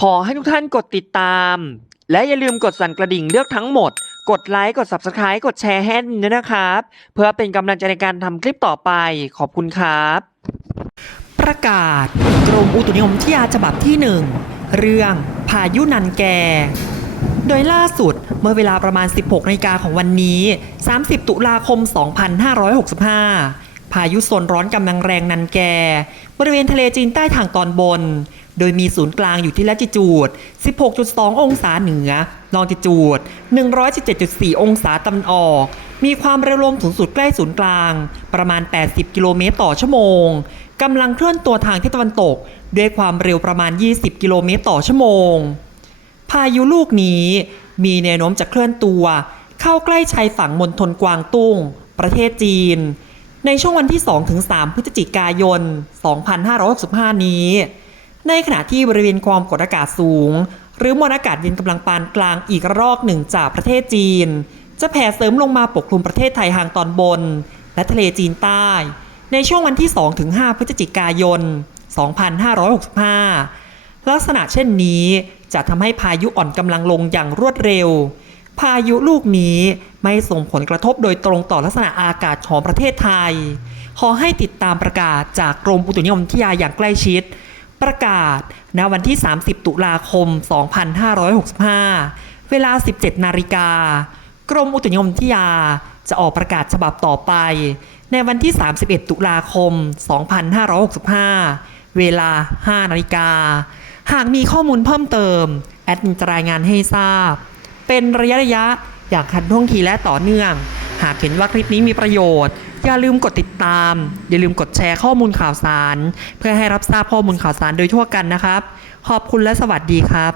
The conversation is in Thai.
ขอให้ทุกท่านกดติดตาม และอย่าลืมกดสั่นกระดิ่งเลือกทั้งหมด กดไลค์ กด Subscribe กดแชร์ให้ด้วยนะครับ เพื่อเป็นกำลังใจในการทำคลิปต่อไป ขอบคุณครับ ประกาศ กรมอุตุนิยมวิทยาฉบับที่หนึ่งเรื่องพายุนันแก โดยล่าสุดเมื่อเวลาประมาณ 16นาฬิกาของวันนี้ 30 ตุลาคม 2565 พายุโซนร้อนกำลังแรงนันแก บริเวณทะเลจีนใต้ทางตอนบน โดยมีศูนย์กลางอยู่ที่ละจิจูด 16.2 องศาเหนือ ลองจิจูด 117.4 องศาตะวันออก มีความเร็วลมสูงสุดใกล้ศูนย์กลาง ประมาณ 80 กิโลเมตรต่อชั่วโมงกำลังเคลื่อนตัวทางทิศตะวันตก ด้วยความเร็วประมาณ 20 กิโลเมตรต่อชั่วโมง พายุลูกนี้มีแนวโน้มจะเคลื่อนตัว เข้าใกล้ชายฝั่งมณฑลกวางตุ้ง ประเทศจีน ในช่วงวันที่ 2-3 พฤศจิกายน 2565 นี้ ในขณะที่บริเวณความกดอากาศสูง หรือมวลอากาศเย็นกำลังปานกลางอีกรอกหนึ่งจากประเทศจีน จะแผ่เสริมลงมาปกคลุมประเทศไทยทางตอนบน และทะเลจีนใต้ ในช่วงวันที่ 2-5 พฤศจิกายน 2565 ลักษณะเช่นนี้จะทำให้พายุอ่อนกำลังลงอย่างรวดเร็ว พายุลูกนี้ไม่ส่งผลกระทบโดยตรงต่อลักษณะอากาศของประเทศไทย ขอให้ติดตามประกาศจากกรมอุตุนิยมวิทยาอย่างใกล้ชิด ประกาศณวันที่ 30 ตุลาคม 2565 เวลา 17 นาฬิกา กรมอุตุนิยมวิทยาจะออกประกาศฉบับต่อไป ในวันที่ 31 ตุลาคม 2565 เวลา 5 นาฬิกา หากมีข้อมูลเพิ่มเติม แอดมินจะรายงานให้ทราบ เป็นระยะระยะอย่างทันท่วงทีและต่อเนื่อง หากเห็นว่าคลิปนี้มีประโยชน์ อย่าลืมกดติดตาม อย่าลืมกดแชร์ข้อมูลข่าวสาร เพื่อให้รับทราบข้อมูลข่าวสารโดยทั่วกันนะครับ ขอบคุณและสวัสดีครับ